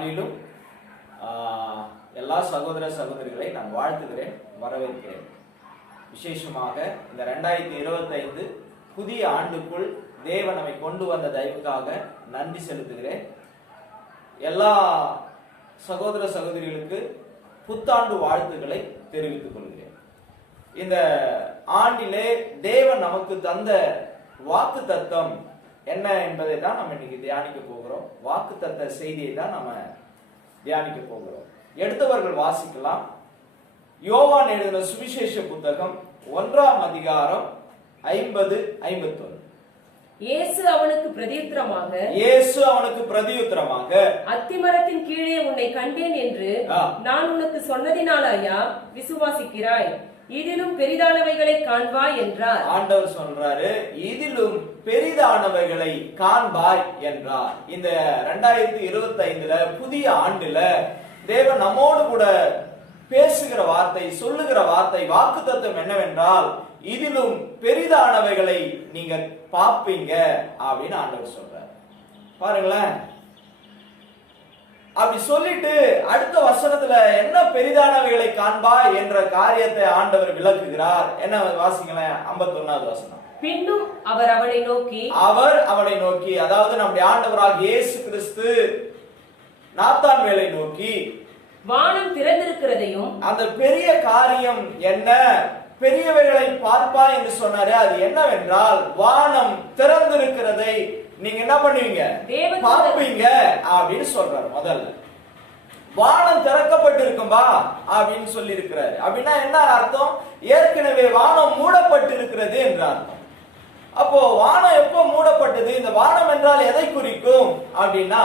நாளிலும் எல்லா சகோதர சகோதரிகளை நான் வாழ்த்துகிறேன் வரவேற்கிறேன். விசேஷமாக இந்த ரெண்டாயிரத்தி இருபத்தைந்து புதிய ஆண்டுக்குள் தேவன் நம்மை கொண்டு வந்த தயவுக்காக நன்றி செலுத்துகிறேன். எல்லா சகோதர சகோதரிகளுக்கு புத்தாண்டு வாழ்த்துக்களை தெரிவித்துக் கொள்கிறேன். இந்த ஆண்டிலே தேவன் நமக்கு தந்த வாக்கு தத்தம் என்ன என்பதை தான் நம்ம இன்னைக்கு தியானிக்க போகிறோம். வாக்கு தத்த செய்தியை தான் நம்ம தியானிக்க போகிறோம். எடுத்தவர்கள் வாசிக்கலாம். யோவான் எழுதின சுவிசேஷ புத்தகம் ஒன்றாம் அதிகாரம் ஐம்பது ஐம்பத்தொன்னு. இயேசு அவனுக்கு பிரதியுத்தரமாக இயேசு அவனுக்கு பிரதியுத்தரமாக அத்திமரத்தின் கீழே உன்னை கண்டேன் என்று. நான் உனக்கு சொன்னதினால் ஐயா விசுவாசிக்கிறாய். இதிலும் பெரிதானவைகளை காண்பாய் என்றார். ஆண்டவர் சொல்றாரு இதிலும் பெரிதானவைகளை காண்பாய் என்றார். இந்த ரெண்டாயிரத்தி இருபத்தி ஐந்துல புதிய ஆண்டுல தேவன் நம்மோடு கூட பேசுகிற வார்த்தை சொல்லுகிற வார்த்தை வாக்கு தத்துவம் என்னவென்றால் இதிலும் பெரிதானவைகளை நீங்க பார்ப்பீங்க அப்படின்னு ஆண்டவர் சொல்றார். பாருங்களேன். அப்படி சொல்லிட்டு அடுத்த வசனத்துல என்ன பெரிதானவைகளை காண்பா என்ற காரியத்தை ஆண்டவர் விளக்குகிறார். என்ன வாசிங்களேன்? 51வது வசனம். பின்னும் அவர் அவனை நோக்கி அவர் அவனை நோக்கி அதாவது நம்முடைய ஆண்டவராக இயேசு கிறிஸ்து நாத்தான் வேலை நோக்கி வானம் திறந்திருக்கிறதையும் அந்த பெரிய காரியம் என்ன? பெரியவைகளை பார்ப்பா என்று சொன்னாரு அது என்னவென்றால் வானம் திறந்திருக்கிறதை நீங்க என்ன பண்ணுவீங்க? பார்ப்பீங்க அப்படின்னு சொல்றாரு முதல்ல. வானம் திறக்கப்பட்டிருக்கும்பா அப்படின்னு சொல்லி இருக்கிறாரு அப்படின்னா என்ன அர்த்தம்? ஏற்கனவே வானம் மூடப்பட்டு இருக்கிறது என்ற அர்த்தம் அப்போ வானம் எப்போ மூடப்பட்டது? இந்த வானம் என்றால் எதை குறிக்கும்? அப்படின்னா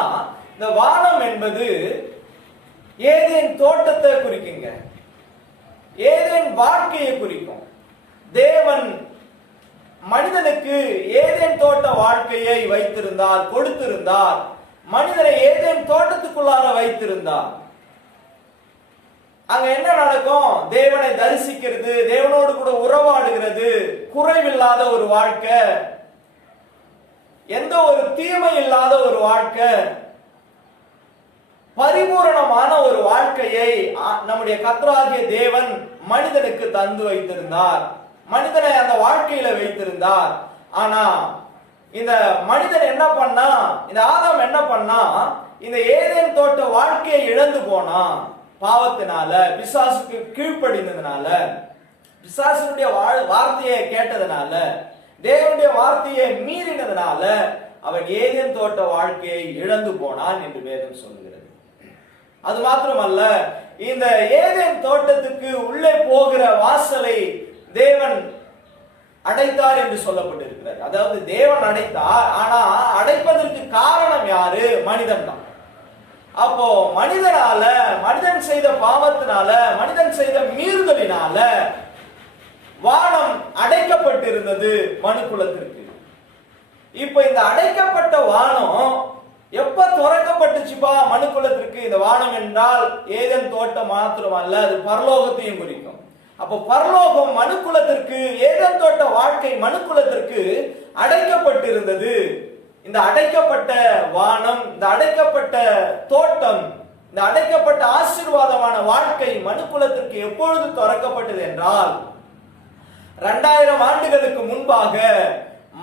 இந்த வானம் என்பது ஏதேன் தோட்டத்தை குறிக்குங்க. ஏதேன் வாழ்க்கையை குறிக்கும். தேவன் மனிதனுக்கு ஏதேன் தோட்ட வாழ்க்கையை வைத்திருந்தார் கொடுத்திருந்தார். மனிதனை ஏதேன் தோட்டத்துக்குள்ளார வைத்திருந்தார். அங்க என்ன நடக்கும்? தேவனை தரிசிக்கிறது தேவனோடு கூட உறவாடுகிறது குறைவில்லாத ஒரு வாழ்க்கை. எந்த ஒரு தீமை இல்லாத ஒரு வாழ்க்கை. பரிபூரணமான ஒரு வாழ்க்கையை நம்முடைய கத்ராகிய தேவன் மனிதனுக்கு தந்து வைத்திருந்தார். மனிதனை அந்த வாழ்க்கையில வைத்திருந்தார். ஆனா இந்த மனிதன் என்ன பண்ணா இந்த ஆதாம் என்ன பண்ணா இந்த ஏதேன் தோட்ட வாழ்க்கையை இழந்து போனான். பாவத்தினால பிசாசுக்கு கீழ்ப்படிந்ததுனால பிசாசுடைய வார்த்தையை கேட்டதுனால தேவனுடைய வார்த்தையை மீறினதுனால அவன் ஏதேன் தோட்ட வாழ்க்கையை இழந்து போனான் என்று வேதம் சொல்லுகிறது. அது மாத்திரமல்ல இந்த ஏதேன் தோட்டத்துக்கு உள்ளே போகிற வாசலை தேவன் அடைத்தார் என்று சொல்லப்பட்டிருக்கிறது. அதாவது தேவன் அடைத்தார் ஆனா அடைப்பதற்கு காரணம் யாரு? மனிதன் தான் அப்போ மனிதனால மனிதன் செய்த பாவத்தினால மனிதன் செய்த மீறுதலினால வானம் அடைக்கப்பட்டிருந்தது மனுக்குலத்திற்கு இப்ப இந்த அடைக்கப்பட்ட வானம் எப்ப மனு மனுக்குலத்திற்கு இந்த வானம் என்றால் ஏதன் தோட்டம் மாத்திரம் அல்ல அது பரலோகத்தையும் குறிக்கும். அப்ப பரலோகம் மனுக்குலத்திற்கு ஏதன் தோட்ட வாழ்க்கை மனுக்குலத்திற்கு அடைக்கப்பட்டிருந்தது. இந்த அடைக்கப்பட்ட வானம் இந்த அடைக்கப்பட்ட தோட்டம் இந்த அடைக்கப்பட்ட ஆசீர்வாதமான வாழ்க்கை மனுக்குலத்திற்கு எப்பொழுது திறக்கப்பட்டது என்றால் ரெண்டாயிரம் ஆண்டுகளுக்கு முன்பாக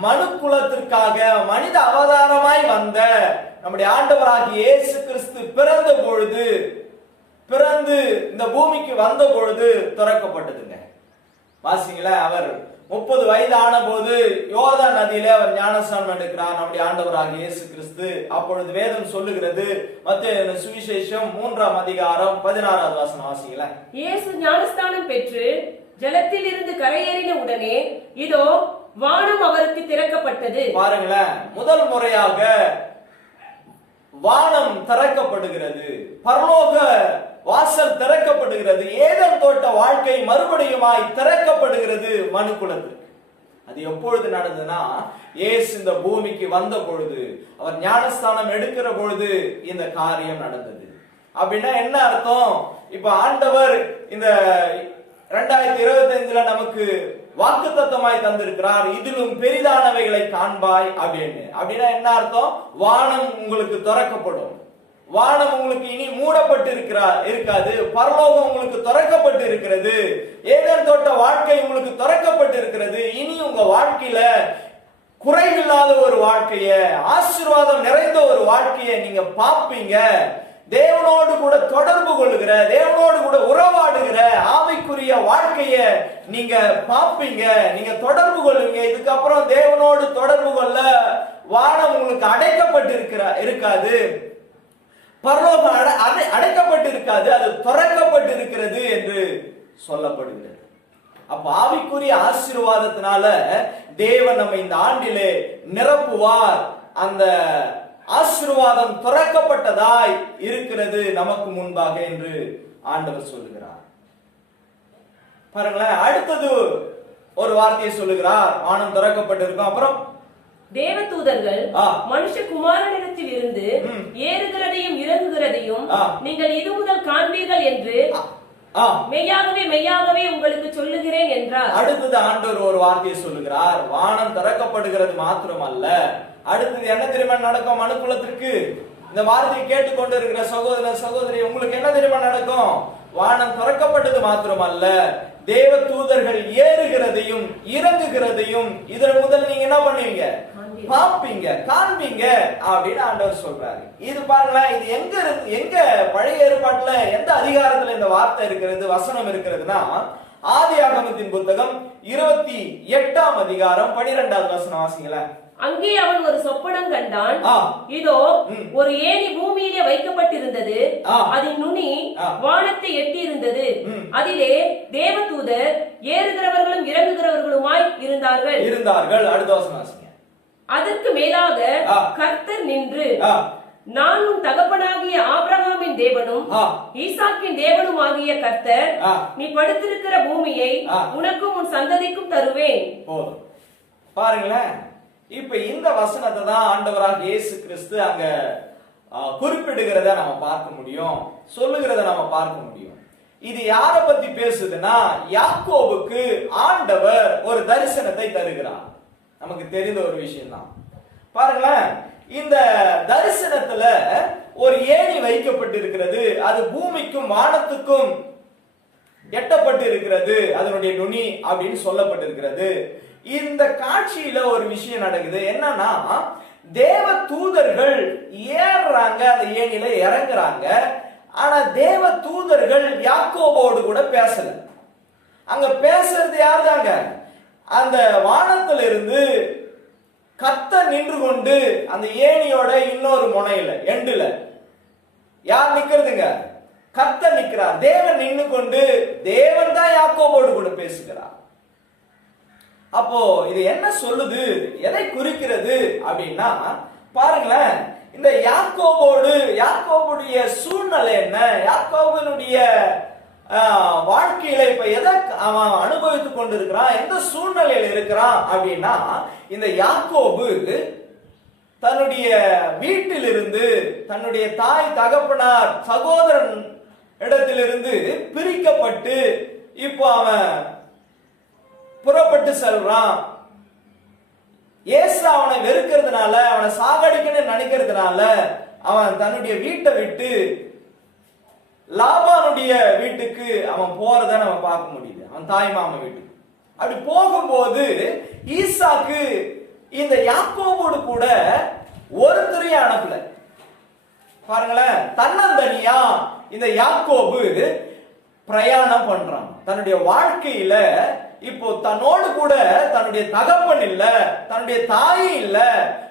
மனுக்குலத்திற்காக மனித அவதாரமாய் வந்த நம்முடைய ஆண்டவராகிய இயேசு கிறிஸ்து பிறந்த பொழுது பிறந்து இந்த பூமிக்கு வந்த பொழுது திறக்கப்பட்டதுங்க. வாசிங்களேன் அவர் முப்பது வயது ஆன போது யோர்தா நதியிலே அவர் ஞானஸ்நானம் எடுக்கிறார். நம்முடைய ஆண்டவராகிய இயேசு கிறிஸ்து அப்பொழுது வேதம் சொல்லுகிறது. மத்திய சுவிசேஷம் மூன்றாம் அதிகாரம் பதினாறாவது வாசனம் வாசிங்களேன் இயேசு ஞானஸ்தானம் பெற்று ஜலத்தில் இருந்து கரையேறின உடனே இதோ வானம் அவருக்கு திறக்கப்பட்டது. பாருங்களேன். முதல் முறையாக வானம் திறக்கப்படுகிறது. பரலோக வாசல் திறக்கப்படுகிறது. ஏதன் தோட்ட வாழ்க்கை மறுபடியுமாய் திறக்கப்படுகிறது மனு குலத்திற்கு அது எப்பொழுது நடந்ததுன்னா ஏசு இந்த பூமிக்கு வந்த பொழுது அவர் ஞானஸ்தானம் எடுக்கிற பொழுது இந்த காரியம் நடந்தது. அப்படின்னா என்ன அர்த்தம்? இப்ப ஆண்டவர் இந்த ரெண்டாயிரத்தி இருபத்தி ஐந்துல நமக்கு வாக்கு தத்தமாய் தந்திருக்கிறார். இதிலும் பெரிதானவைகளை காண்பாய் அப்படின்னு. அப்படின்னா என்ன அர்த்தம்? வானம் உங்களுக்கு திறக்கப்படும். வானம் உங்களுக்கு இனி மூடப்பட்டு இருக்கிறா இருக்காது. பரலோகம் உங்களுக்கு திறக்கப்பட்டு இருக்கிறது ஏதேன் தோட்ட வாழ்க்கை உங்களுக்கு திறக்கப்பட்டு இருக்கிறது இனி உங்க வாழ்க்கையில குறைவில்லாத ஒரு வாழ்க்கைய ஆசீர்வாதம் நிறைந்த ஒரு வாழ்க்கைய நீங்க பார்ப்பீங்க. தேவனோடு கூட தொடர்பு கொள்ளுகிற தேவனோடு கூட உறவாடுகிற ஆவிக்குரிய வாழ்க்கைய நீங்க பார்ப்பீங்க. நீங்க தொடர்பு கொள்ளுங்க. இதுக்கப்புறம் தேவனோடு தொடர்பு கொள்ள வானம் உங்களுக்கு அடைக்கப்பட்டு இருக்கிற இருக்காது. பரலோகம் அடை- அடைக்கப்பட்டு இருக்காது அது திறக்கப்பட்டு இருக்கிறது என்று சொல்லப்படுகிறது. அப்ப ஆவிக்குரிய ஆசீர்வாதத்தினால தேவன் நம்ம இந்த ஆண்டிலே நிரப்புவார். அந்த ஆசீர்வாதம் திறக்கப்பட்டதாய் இருக்கிறது நமக்கு முன்பாக என்று ஆண்டவர் சொல்லுகிறார். பாருங்களேன் அடுத்தது ஒரு வார்த்தையை சொல்லுகிறார். வானம் திறக்கப்பட்டிருக்கும் அப்புறம் தேவதூதர்கள். மனுஷகுமாரனிடத்தில் இருந்து. ஏறுகிறதையும் இறங்குகிறதையும். நீங்கள் இது முதல் காண்பீர்கள் என்று மெய்யாகவே மெய்யாகவே உங்களுக்கு சொல்லுகிறேன் என்றார். அடுத்தது ஆண்டவர் ஒரு வார்த்தையை சொல்லுகிறார். வானம் திறக்கப்படுகிறது மாத்திரமல்ல. அடுத்தது என்ன தெரியுமா நடக்கும் மனுக்குலத்திற்கு இந்த வார்த்தையை கேட்டுக்கொண்டு இருக்கிற சகோதர சகோதரி உங்களுக்கு என்ன தெரியுமா நடக்கும்? வானம் திறக்கப்பட்டது மாத்திரமல்ல தேவ தூதர்கள் ஏறுகிறதையும் இறங்குகிறதையும் இதன் முதல் நீங்க என்ன பண்ணுவீங்க. பார்ப்பீங்க காண்பீங்க அப்படின்னு ஆண்டவர் சொல்றாரு. இது பாருங்களேன் இது எங்க இருக்கு எங்க பழைய ஏற்பாட்டுல எந்த அதிகாரத்துல இந்த வார்த்தை இருக்கிறது வசனம் இருக்கிறதுனா ஆதி ஆகமத்தின் புத்தகம் இருபத்தி எட்டாம் அதிகாரம் பனிரெண்டாவது வசனம் வாசிங்களேன். அங்கே அவன் ஒரு சொப்பனம் கண்டான். இதோ. ஒரு ஏணி பூமியிலே வைக்கப்பட்டிருந்தது. அதன் நுனி. வானத்தை எட்டி இருந்தது. அதிலே தேவதூதர் ஏறுகிறவர்களும் இறங்குகிறவர்களுமாய் இருந்தார்கள் இருந்தார்கள் அடுத்த அதற்கு மேலாக. கர்த்தர் நின்று நான் உன் தகப்பனாகிய ஆபிரகாமின் தேவனும் ஈசாக்கின் தேவனும் ஆகிய கர்த்தர். நீ படுத்திருக்கிற பூமியை. உனக்கும் உன் சந்ததிக்கும் தருவேன் பாருங்களேன் இப்ப இந்த வசனத்தை தான் ஆண்டவராக இயேசு கிறிஸ்து அங்க குறிப்பிடுகிறத நம்ம பார்க்க முடியும். சொல்லுகிறத நம்ம பார்க்க முடியும். இது யார பத்தி பேசுதுன்னா யாக்கோபுக்கு ஆண்டவர் ஒரு தரிசனத்தை தருகிறார். நமக்கு தெரிந்த ஒரு விஷயம் தான் பாருங்களேன் இந்த தரிசனத்துல ஒரு ஏணி வைக்கப்பட்டிருக்கிறது அது பூமிக்கும் வானத்துக்கும் எட்டப்பட்டு இருக்கிறது அதனுடைய நுனி அப்படின்னு சொல்லப்பட்டிருக்கிறது. இந்த காட்சியில ஒரு விஷயம் நடக்குது. என்னன்னா தேவ தூதர்கள் ஏறுறாங்க. அந்த ஏனில இறங்குறாங்க. ஆனா தேவ தூதர்கள் யாக்கோபோடு கூட பேசல. அங்க பேசுறது யாருதாங்க? அந்த வானத்துல இருந்து கத்த நின்று கொண்டு அந்த ஏணியோட இன்னொரு முனையில எண்டுல. யார் நிக்கிறதுங்க? கத்த நிக்கிறார். தேவன் நின்று கொண்டு தேவன் தான் யாக்கோபோடு கூட பேசுகிறார். அப்போ இது என்ன சொல்லுது? எதை குறிக்கிறது? அப்படின்னா பாருங்களேன். இந்த யாக்கோபோடு யாக்கோபுடைய சூழ்நிலை என்ன? யாக்கோபனுடைய வாழ்க்கையில இப்ப எதை அவன் அனுபவித்துக் கொண்டிருக்கிறான்? எந்த சூழ்நிலையில் இருக்கிறான்? அப்படின்னா இந்த யாக்கோபு தன்னுடைய வீட்டிலிருந்து தன்னுடைய தாய் தகப்பனார் சகோதரன் இடத்திலிருந்து பிரிக்கப்பட்டு இப்போ அவன் புறப்பட்டு செல்றான். ஏசு அவனை வெறுக்கிறதுனால அவனை சாகடிக்கணும்னு நினைக்கிறதுனால அவன் தன்னுடைய வீட்டை விட்டு லாபானுடைய வீட்டுக்கு அவன் போறத நம்ம பார்க்க முடியுது. அவன் தாய் மாமா வீட்டுக்கு. அப்படி போகும்போது ஈசாக்கு இந்த யாக்கோபோடு கூட ஒருத்தரையும் அனுப்பல. பாருங்களேன் தன்னந்தனியா இந்த யாக்கோபு பிரயாணம் பண்றான். தன்னுடைய வாழ்க்கையில இப்போ தன்னோடு கூட தன்னுடைய தகப்பன் இல்ல தன்னுடைய தாயும் இல்ல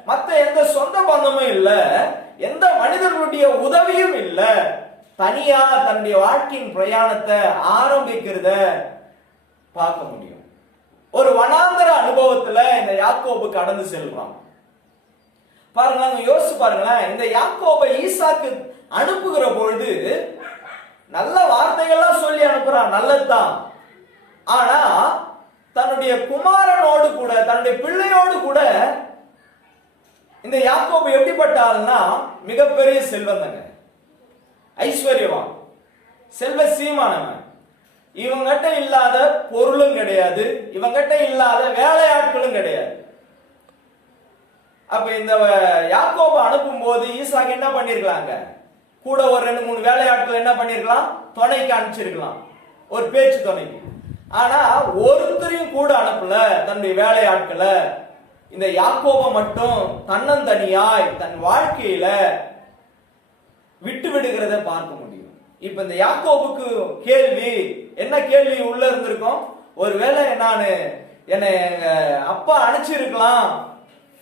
மத்த எந்த சொந்த பந்தமும் இல்ல எந்த மனிதர்களுடைய உதவியும் இல்ல. தனியா தன்னுடைய வாழ்க்கையின் பிரயாணத்தை ஆரம்பிக்கிறத பார்க்க முடியும். ஒரு வனாந்தர அனுபவத்துல இந்த யாக்கோபு கடந்து செல்றான். பாருங்க யோசிச்சு பாருங்களேன். இந்த யாக்கோபை ஈசாக்கு அனுப்புகிற பொழுது நல்ல வார்த்தைகள்லாம் சொல்லி அனுப்புறான். நல்லதுதான். ஆனா தன்னுடைய குமாரனோடு கூட தன்னுடைய பிள்ளையோடு கூட இந்த யாக்கோபு எப்படிப்பட்ட ஆள்னா மிகப்பெரிய செல்வந்தங்க ஐஸ்வர்யவான். செல்வ சீமானவன். இவங்கிட்ட இல்லாத பொருளும் கிடையாது. இவங்கிட்ட இல்லாத வேலையாட்களும் கிடையாது. அப்ப இந்த யாக்கோபு அனுப்பும் போது ஈசாக்கு என்ன பண்ணிருக்கலாங்க? கூட ஒரு ரெண்டு மூணு வேலையாட்கள் என்ன பண்ணிருக்கலாம்? துணைக்கு அனுப்பிச்சிருக்கலாம். ஒரு பேச்சு துணைக்கு. ஆனா ஒருத்தரையும் கூட அனுப்பல தன்னுடைய வேலையாட்களை இந்த யாக்கோப மட்டும் தன்னந்தனியாய் தன் வாழ்க்கையில விட்டு விடுகிறத பார்க்க முடியும். இப்ப இந்த யாக்கோபுக்கு கேள்வி என்ன கேள்வி உள்ள இருந்திருக்கும்? ஒருவேளை நான் என்னை எங்க அப்பா அனுப்பிச்சிருக்கலாம்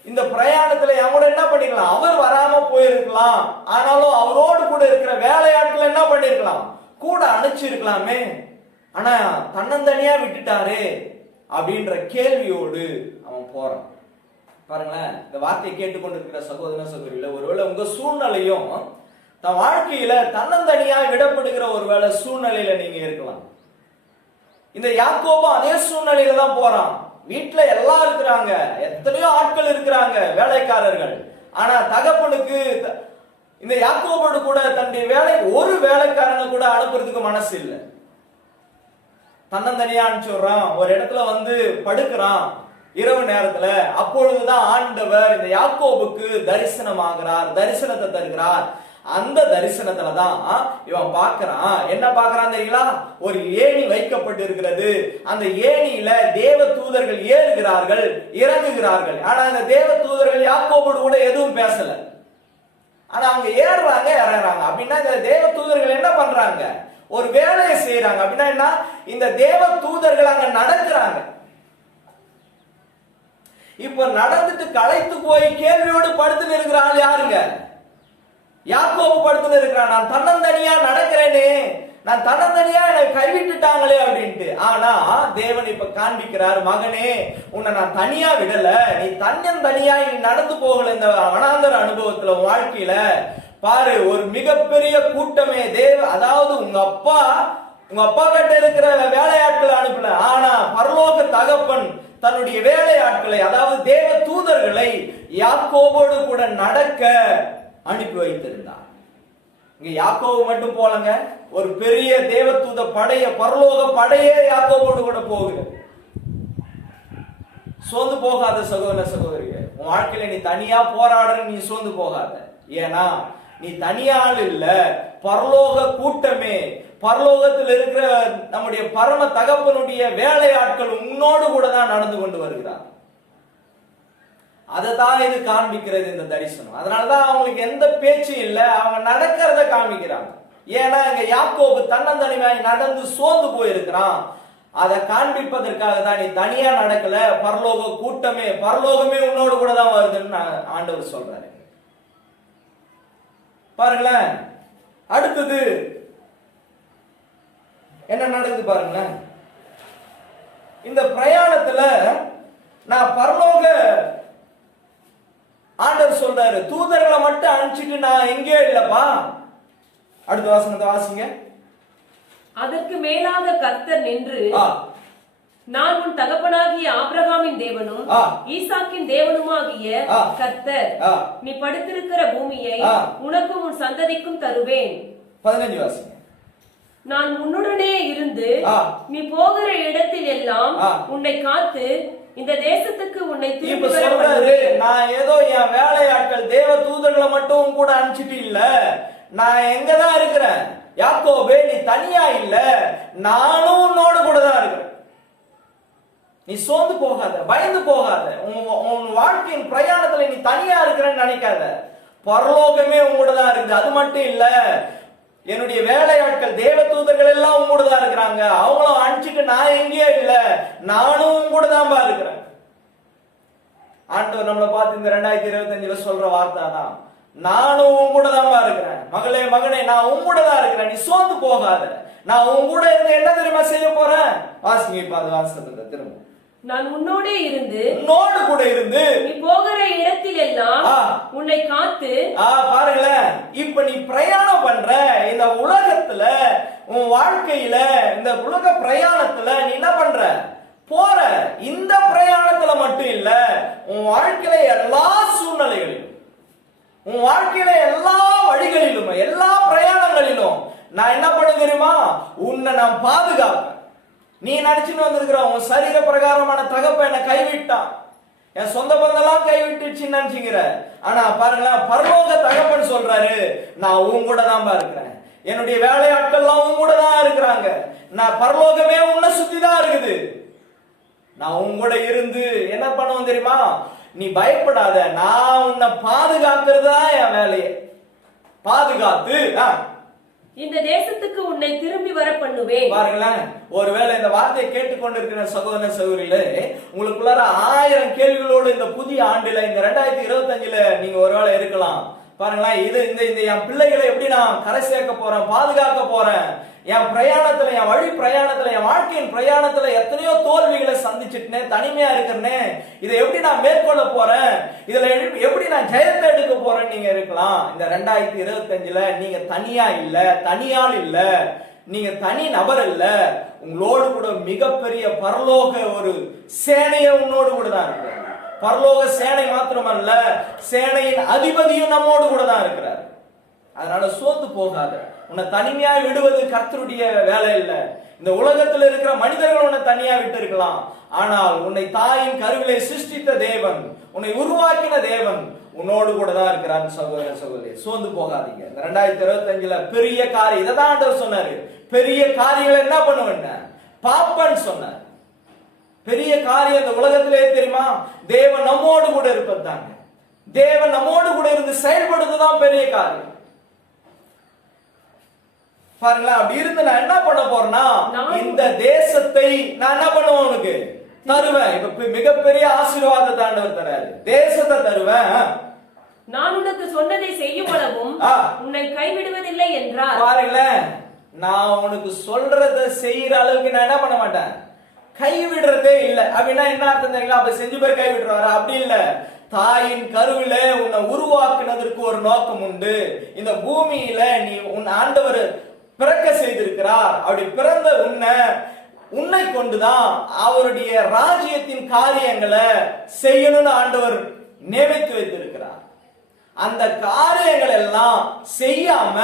இந்த பிரயாணத்துல என் கூட என்ன பண்ணிக்கலாம் அவர் வராம போயிருக்கலாம். ஆனாலும் அவரோடு கூட இருக்கிற வேலையாட்கள் என்ன பண்ணிருக்கலாம்? கூட அனுப்பிச்சிருக்கலாமே ஆனா தன்னந்தனியா விட்டுட்டாரே அப்படின்ற கேள்வியோடு அவன் போறான். பாருங்களேன் இந்த வார்த்தையை கேட்டுக்கொண்டிருக்கிற சகோதர சகோதரிகள ஒருவேளை உங்க சூழ்நிலையும் தன் வாழ்க்கையில தன்னந்தனியா விடப்படுகிற ஒருவேளை சூழ்நிலையில நீங்க இருக்கலாம். இந்த யாக்கோபும் அதே சூழ்நிலையில தான் போறான். வீட்டுல எல்லாம் இருக்கிறாங்க எத்தனையோ ஆட்கள் இருக்கிறாங்க வேலைக்காரர்கள். ஆனா தகப்பனுக்கு த- இந்த யாக்கோபோடு கூட தன்னுடைய வேலை ஒரு வேலைக்காரனை கூட அனுப்புறதுக்கு மனசு இல்லை. தன்னந்தனியா அனுப்பிச்சுடுறான் ஒரு இடத்துல வந்து படுக்கிறான். இரவு நேரத்துல அப்பொழுதுதான் ஆண்டவர் இந்த யாக்கோபுக்கு தரிசனமாகிறார் தரிசனத்தை தருகிறார். அந்த தரிசனத்துல தான் இவன் பார்க்கறான். என்ன பார்க்கறான் தெரியுங்களா? ஒரு ஏணி வைக்கப்பட்டு இருக்கிறது அந்த ஏணியில தேவ தூதர்கள் ஏறுகிறார்கள் இறங்குகிறார்கள். ஆனா அந்த தேவ தூதர்கள் யாக்கோபோடு கூட எதுவும் பேசல. ஆனா அவங்க ஏறுறாங்க இறங்குறாங்க. அப்படின்னா இந்த தேவ தூதர்கள் என்ன பண்றாங்க? ஒரு வேலையை செய்யறாங்க அப்படின்னா என்ன? இந்த தேவ தூதர்கள் அங்க நடக்கிறாங்க. இப்ப நடந்துட்டு களைத்து போய் கேள்வியோடு படுத்துன்னு இருக்கிற ஆள் யாருங்க? யாக்கோபு படுத்துன்னு இருக்கிறான். நான் தன்னந்தனியா நடக்கிறேனே. நான் தன்னந்தனியா என்னை கைவிட்டுட்டாங்களே அப்படின்ட்டு. ஆனா தேவன் இப்ப காண்பிக்கிறார் மகனே உன்னை நான் தனியா விடல. நீ தன்னந்தனியா நீ நடந்து போகல. இந்த அனாந்தர அனுபவத்துல வாழ்க்கையில பாரு ஒரு மிகப்பெரிய கூட்டமே தேவ அதாவது உங்க அப்பா உங்க அப்பா கிட்ட இருக்கிற வேலையாட்களை அனுப்பல. ஆனா பரலோக தகப்பன் தன்னுடைய வேலையாட்களை அதாவது தேவ தூதர்களை யாக்கோபோடு கூட நடக்க அனுப்பி வைத்திருந்தார். இங்க யாக்கோவு மட்டும் போலங்க ஒரு பெரிய தேவதூத படைய பரலோக படையே யாக்கோபோடு கூட போகுது சோர்ந்து போகாத சகோதர சகோதரிகள் உன் வாழ்க்கையில நீ தனியா போராடுற நீ சோர்ந்து போகாத. ஏன்னா நீ தனியால் இல்ல. பரலோக கூட்டமே. பரலோகத்தில் இருக்கிற நம்முடைய பரம தகப்பனுடைய வேலையாட்கள் உன்னோடு கூட தான் நடந்து கொண்டு வருகிறார். அதை தான் இது காண்பிக்கிறது இந்த தரிசனம். அதனாலதான் அவங்களுக்கு எந்த பேச்சும் இல்லை. அவங்க நடக்கிறத காமிக்கிறாங்க ஏன்னா இங்க யாக்கோபு தன்னந்தனிமையாய் நடந்து சோர்ந்து போயிருக்கிறான். அதை காண்பிப்பதற்காக தான் நீ தனியா நடக்கல. பரலோக கூட்டமே. பரலோகமே உன்னோடு கூட தான் வருதுன்னு நான் ஆண்டவர் சொல்றாரு. பாருங்களேன். அடுத்தது என்ன நடக்குது பாருங்களேன். இந்த பிரயாணத்துல நான் பரலோக ஆண்டவர் சொல்றாரு தூதர்களை மட்டும் அனுப்பிச்சிட்டு நான் எங்கேயோ இல்லப்பா. அடுத்த வாசனத்தை வாசிங்க. அதற்கு மேலாக கர்த்தர் நின்று நான் உன் தகப்பனாகிய ஆபிரகாமின் தேவனும். ஈசாக்கின் தேவனுமாகிய. கர்த்தர் நீ படுத்திருக்கிற பூமியை. உனக்கும் உன் சந்ததிக்கும் தருவேன் பதினஞ்சு வாசிங்க நான் உன்னுடனே இருந்து. நீ போகிற இடத்தில் எல்லாம். உன்னை காத்து இந்த தேசத்துக்கு உன்னை திரும்பி சொல்றாரு. நான் ஏதோ என் வேலையாட்கள் தேவ தூதர்களை மட்டும் கூட அனுப்பிச்சிட்டு இல்ல நான் எங்க தான் இருக்கிறேன் யாக்கோபே நீ தனியா இல்ல நானும் உன்னோடு கூட தான் இருக்கிறேன் நீ சோர்ந்து போகாத பயந்து போகாத. உன் உன் வாழ்க்கையின் பிரயாணத்துல நீ தனியா இருக்கிறேன்னு நினைக்காத. பரலோகமே உங்களோடதான் இருக்குது. அது மட்டும் இல்ல என்னுடைய வேலையாட்கள் தேவ தூதர்கள் எல்லாம் உங்களோட தான் இருக்கிறாங்க. அவங்களும் அனுப்பிச்சிட்டு நான் எங்கேயோ இல்ல. நானும் உங்களோட தான் இருக்கிறேன். ஆண்டவர் நம்மளை பார்த்து இந்த ரெண்டாயிரத்தி இருபத்தஞ்சுல சொல்ற வார்த்தை தான் நானும் உன் கூட தான் இருக்கிறேன். மகளே மகனே நான் உங்கூட தான் இருக்கிறேன். நீ சோர்ந்து போகாத. நான் உங்கூட இருந்து என்ன தெரியுமா செய்ய போறேன்? வாசிங்க இப்ப அது வாசத்தை திரும்ப. நான் உன்னோடே இருந்து உன்னோடு கூட இருந்து நீ போகிற இடத்தில் எல்லாம். உன்னை காத்து ஆ பாருங்களேன் இப்ப நீ பிரயாணம் பண்ற இந்த உலகத்துல உன் வாழ்க்கையில இந்த உலக பிரயாணத்துல நீ என்ன பண்ற? போற. இந்த பிரயாணத்துல மட்டும் இல்ல உன் வாழ்க்கையில எல்லா சூழ்நிலைகளிலும் உன் வாழ்க்கையில எல்லா வழிகளிலும் எல்லா பிரயாணங்களிலும் நான் என்ன பண்ண தெரியுமா? உன்னை நான் பாதுகாப்பேன். நீ நினைச்சுன்னு வந்திருக்கிற உன் சரீர பிரகாரமான தகப்ப என்னை கைவிட்டான். என் சொந்த பந்தெல்லாம் கைவிட்டுச்சுன்னு நினைச்சுங்கிற ஆனா பாருங்களேன் பரலோக தகப்பன் சொல்றாரு நான் உன் கூட தான் இருக்கிறேன். என்னுடைய வேலையாட்கள்லாம் உன் கூட தான் இருக்கிறாங்க. நான் பரலோகமே உன்னை சுத்தி தான் இருக்குது. நான் உன் கூட இருந்து என்ன பண்ணுவோம் தெரியுமா? நீ பயப்படாத நான் உன்னை பாதுகாக்கிறது தான் என் வேலையை. பாதுகாத்து ஆ, இந்த தேசத்துக்கு உன்னை திரும்பி வர பண்ணுவேன் பாருங்களேன் ஒருவேளை இந்த வார்த்தையை கேட்டுக்கொண்டிருக்கிற சகோதர சகோதரிகளே உங்களுக்குள்ளார ஆயிரம் கேள்விகளோடு இந்த புதிய ஆண்டுல இந்த ரெண்டாயிரத்தி இருபத்தஞ்சுல நீங்க ஒருவேளை இருக்கலாம். பாருங்களேன் இது இந்த இந்த என் பிள்ளைகளை எப்படி நான் கரை சேர்க்க போறேன் பாதுகாக்க போறேன்? என் பிரயாணத்துல என் வழி பிரயாணத்துல என் வாழ்க்கையின் பிரயாணத்துல எத்தனையோ தோல்விகளை சந்திச்சிட்டேன் தனிமையா இருக்கிறனே. இதை எப்படி நான் மேற்கொள்ள போறேன்? இதுல எப்படி- எப்படி நான் ஜெயத்தை எடுக்க போறேன்னு நீங்க இருக்கலாம். இந்த ரெண்டாயிரத்தி இருபத்தஞ்சுல நீங்க தனியா இல்ல தனியால் இல்ல நீங்க தனி நபர் இல்ல. உங்களோடு கூட மிகப்பெரிய பரலோக ஒரு சேனையை உன்னோடு கூட தான் இருக்கு பரலோக சேனை மாத்திரமல்ல சேனையின் அதிபதியும் நம்மோடு கூட தான் இருக்கிறார். அதனால சோர்ந்து போகாத. உன்னை தனிமையா விடுவது கர்த்தருடைய வேலை இல்ல. இந்த உலகத்தில் இருக்கிற மனிதர்கள் உன்னை தனியா விட்டு இருக்கலாம். ஆனால் உன்னை தாயின் கருவிலை சிருஷ்டித்த தேவன் உன்னை உருவாக்கின தேவன் உன்னோடு கூட தான் இருக்கிறார். சகோதர சகோதரி சோர்ந்து போகாதீங்க. இந்த ரெண்டாயிரத்தி இருபத்தி அஞ்சுல பெரிய காரியம் இதை தான் ஆண்டவர் சொன்னாரு. பெரிய காரியங்களை என்ன பண்ணுவேன் பாப்பன்னு சொன்னார். பெரிய காரியம் இந்த உலகத்திலே தெரியுமா? தேவன் நம்மோடு கூட இருப்பது தாங்க தேவன் நம்மோடு கூட இருந்து செயல்படுறதுதான் பெரிய காரியம். பாருங்களேன் அப்படி இருந்து நான் என்ன பண்ண போறேன்னா இந்த தேசத்தை நான் என்ன பண்ணுவேன் உனக்கு? தருவேன். இப்ப மிகப்பெரிய ஆசீர்வாதத்தை ஆண்டவர் தராரு. தேசத்தை தருவேன். நான் உனக்கு சொன்னதை செய்யும் அளவும். உன்னை கைவிடுவதில்லை என்றார். பாருங்களேன் நான் உனக்கு சொல்றத செய்யற அளவுக்கு நான் என்ன பண்ண மாட்டேன்? கை விடுறதே இல்ல. அப்படின்னா என்ன அர்த்தம் தெரியுங்களா அப்ப செஞ்சு பேர் கை விடுறாரு அப்படி இல்ல. தாயின் கருவில உன்னை உருவாக்குனதற்கு ஒரு நோக்கம் உண்டு. இந்த பூமியில நீ உன் ஆண்டவர் பிறக்க செய்திருக்கிறார் அப்படி பிறந்த உன்னை உன்னை கொண்டுதான் அவருடைய ராஜ்யத்தின் காரியங்களை செய்யணும்னு ஆண்டவர் நியமித்து வைத்திருக்கிறார். அந்த காரியங்கள் எல்லாம் செய்யாம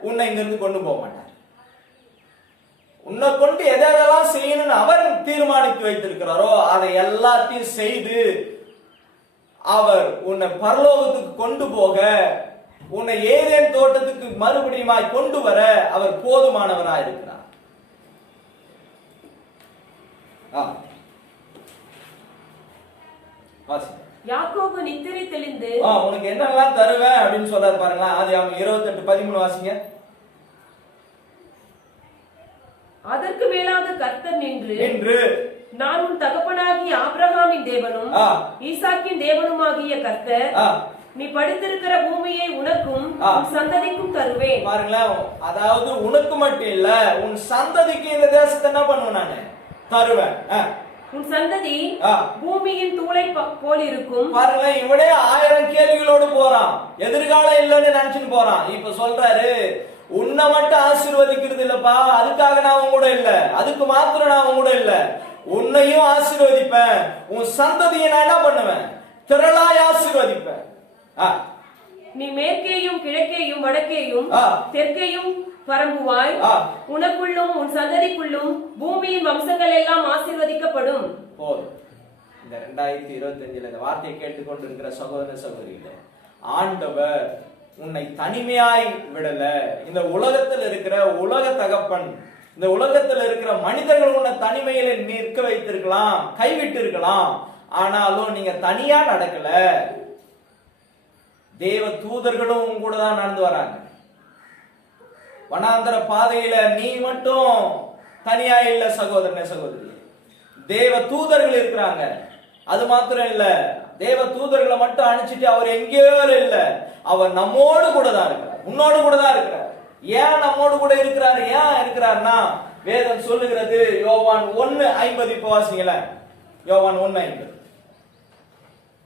உன்னை இங்கிருந்து கொண்டு போக மாட்டார். உன்னை கொண்டு எதை எதெல்லாம் செய்யணும்னு அவர் தீர்மானித்து வைத்திருக்கிறாரோ அதை எல்லாத்தையும் செய்து அவர் உன்னை பரலோகத்துக்கு கொண்டு போக உன்னை ஏதேன் தோட்டத்துக்கு மறுபடியுமாய் கொண்டு வர அவர் போதுமானவராய் இருக்கிறார். யாக்கோபு நித்திரை தெளிந்து உனக்கு என்னெல்லாம் தருவேன் அப்படின்னு சொல்றாரு பாருங்களேன் அது அவங்க இருபத்தெட்டு பதிமூணு வாசிங்க. அதற்கு மேலாக கர்த்தர் நின்று என்று நான் உன் தகப்பனாகிய ஆபிரகாமின் தேவனும். ஈசாக்கின் தேவனுமாகிய கர்த்தர் நீ படித்திருக்கிற பூமியை உனக்கும் சந்ததிக்கும் தருவேன். பாருங்களேன் அதாவது உனக்கு மட்டும் இல்ல உன் சந்ததிக்கு இந்த தேசத்தை என்ன பண்ணுவேன் நானு? தருவேன். உன் சந்ததி. பூமியின் தூளை போல் இருக்கும். பாருங்களேன் இவனே ஆயிரம் கேள்விகளோடு போறான். எதிர்காலம் இல்லைன்னு நினைச்சுன்னு போறான். இப்ப சொல்றாரு உன்னை மட்டும் ஆசீர்வதிக்கிறது இல்லப்பா. அதுக்காக நான் உன் கூட இல்ல. அதுக்கு மாத்திரம் நான் உன் கூட இல்ல. உன்னையும் ஆசீர்வதிப்பேன். உன் சந்ததியை நான் என்ன பண்ணுவேன்? திரளாய் ஆசீர்வதிப்பேன். நீ மேற்கேயும் கிழக்கேயும் வடக்கேயும். தெற்கேயும் பரம்புவாய். உனக்குள்ளும் உன் சந்ததிக்குள்ளும் பூமியின் வம்சங்கள் எல்லாம் ஆசீர்வதிக்கப்படும். போதும். இந்த ரெண்டாயிரத்தி இருபத்தி அஞ்சுல இந்த வார்த்தையை கேட்டுக்கொண்டு இருக்கிற சகோதர சகோதரிகளே ஆண்டவர் உன்னை தனிமையாய் விடல. இந்த உலகத்தில் இருக்கிற உலக தகப்பன் இந்த உலகத்தில் இருக்கிற மனிதர்கள் உன்னை தனிமையில நிற்க வைத்திருக்கலாம் கைவிட்டு இருக்கலாம் ஆனாலும் நீங்க தனியா நடக்கல. தேவ தூதர்களும் உன் கூட தான் நடந்து வராங்க. வனாந்தர பாதையில நீ மட்டும் தனியா இல்ல சகோதரனே சகோதரி தேவ தூதர்கள் இருக்கிறாங்க. அது மாத்திரம் இல்ல தேவ தூதர்களை மட்டும் அனுப்பிச்சிட்டு அவர் எங்கேயோ இல்ல. அவர் நம்மோடு கூட தான் இருக்கிறார். உன்னோடு கூட தான் இருக்கிறார். ஏன் நம்மோடு கூட இருக்கிறார்? ஏன் இருக்கிறார்னா வேதம் சொல்லுகிறது யோவான் ஒன்னு ஐம்பது இப்ப வாசிங்களேன். யோவான் ஒன்னு ஐம்பது.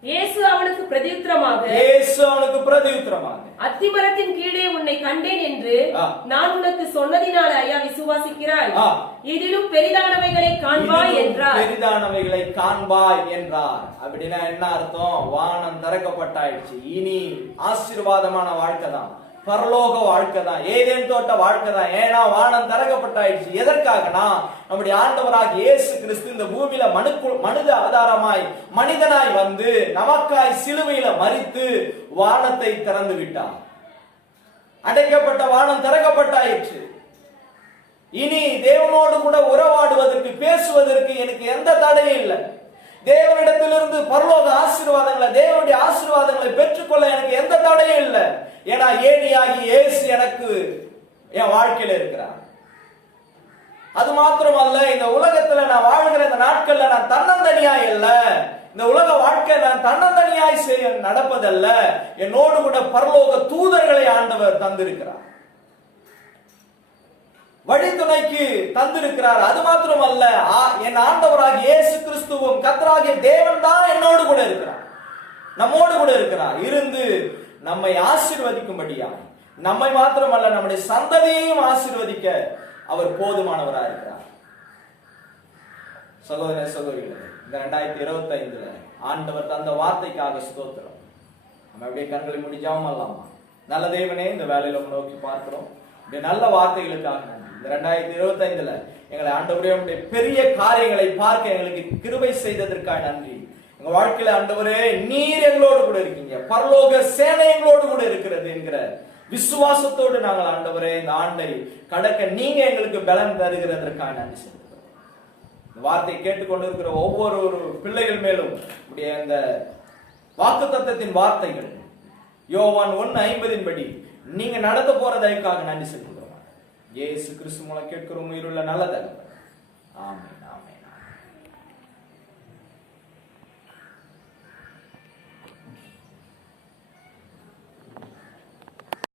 இயேசு அவனுக்கு பிரதியுத்தரமாக இயேசு அவனுக்கு பிரதியுத்தரமாக. அத்திமரத்தின் கீழே உன்னை கண்டேன் என்று. நான் உனக்கு சொன்னதினால ஐயா விசுவாசிக்கிறாய். இதிலும் பெரிதானவைகளை காண்பாய் என்றார். பெரிதானவைகளை காண்பாய் என்றார். அப்படின்னா என்ன அர்த்தம்? வானம் திறக்கப்பட்டாயிடுச்சு. இனி ஆசீர்வாதமான வாழ்க்கை தான். பரலோக வாழ்க்கை தான். ஏதேன் தோட்ட வாழ்க்கை தான். ஏன்னா வானம் திறக்கப்பட்டாயிடுச்சு எதற்காகனா நம்முடைய ஆண்டவராக இயேசு கிறிஸ்து இந்த பூமியில மனு மனித ஆதாரமாய் மனிதனாய் வந்து நமக்காய் சிலுவையில மறித்து வானத்தை திறந்து விட்டார். அடைக்கப்பட்ட வானம் திறக்கப்பட்டாயிற்று. இனி தேவனோடு கூட உறவாடுவதற்கு பேசுவதற்கு எனக்கு எந்த தடையும் இல்லை. தேவனிடத்திலிருந்து பரலோக ஆசீர்வாதங்களை தேவனுடைய ஆசீர்வாதங்களை பெற்றுக்கொள்ள எனக்கு எந்த தடையும் இல்லை. ஏன்னா ஏணியாகி ஏசு எனக்கு என் வாழ்க்கையில இருக்கிறார். அது மாத்திரமல்ல இந்த உலகத்துல நான் வாழ்கிற இந்த நாட்கள்ல நான் தன்னந்தனியா இல்ல இந்த உலக வாழ்க்கை நான் தன்னந்தனியாய் செய்ய நடப்பதல்ல. என்னோடு கூட பரலோக தூதர்களை ஆண்டவர் தந்திருக்கிறார். வழித்துணைக்கு தந்திருக்கிறார். அது மாத்திரமல்ல ஆ- என் ஆண்டவராக இயேசு கிறிஸ்துவும் கத்தராகிய தேவன் தான் என்னோடு கூட இருக்கிறார். நம்மோடு கூட இருக்கிறார். இருந்து நம்மை ஆசீர்வதிக்கும்படியா நம்மை மாத்திரமல்ல நம்முடைய சந்ததியையும் ஆசீர்வதிக்க அவர் போதுமானவராக இருக்கிறார். சகோதர சகோதரிகளே இந்த ரெண்டாயிரத்தி இருபத்தி ஐந்துல ஆண்டவர் தந்த வார்த்தைக்காக ஸ்தோத்திரம். நம்ம அப்படியே கண்களை முடிஞ்சாம இல்லாமா நல்ல தேவனே இந்த வேலையில நோக்கி பார்க்கிறோம். இந்த நல்ல வார்த்தைகளுக்காக இந்த ரெண்டாயிரத்தி இருபத்தி ஐந்துல எங்களை ஆண்டவரே பெரிய காரியங்களை பார்க்க எங்களுக்கு கிருபை செய்ததற்காக நன்றி. உங்க வாழ்க்கையில ஆண்டவரே நீர் எங்களோடு கூட இருக்கீங்க. பரலோக சேனை எங்களோடு கூட இருக்கிறது என்கிற விசுவாசத்தோடு நாங்கள் ஆண்டவரே இந்த ஆண்டை கடக்க நீங்க எங்களுக்கு பலன் தருகிறதற்காக நன்றி செலுத்துகிறோம். இந்த வார்த்தையை கேட்டுக்கொண்டிருக்கிற ஒவ்வொரு ஒரு பிள்ளைகள் மேலும் உடைய அந்த வாக்குத்தத்தத்தின் வார்த்தைகள் யோவான் ஒன்னு ஐம்பதின் படி நீங்க நடந்து போறதற்காக நன்றி செலுத்துகிறோம். இயேசு கிறிஸ்து மூலம் கேட்கிறோம் உயிருள்ள நல்ல தகவல்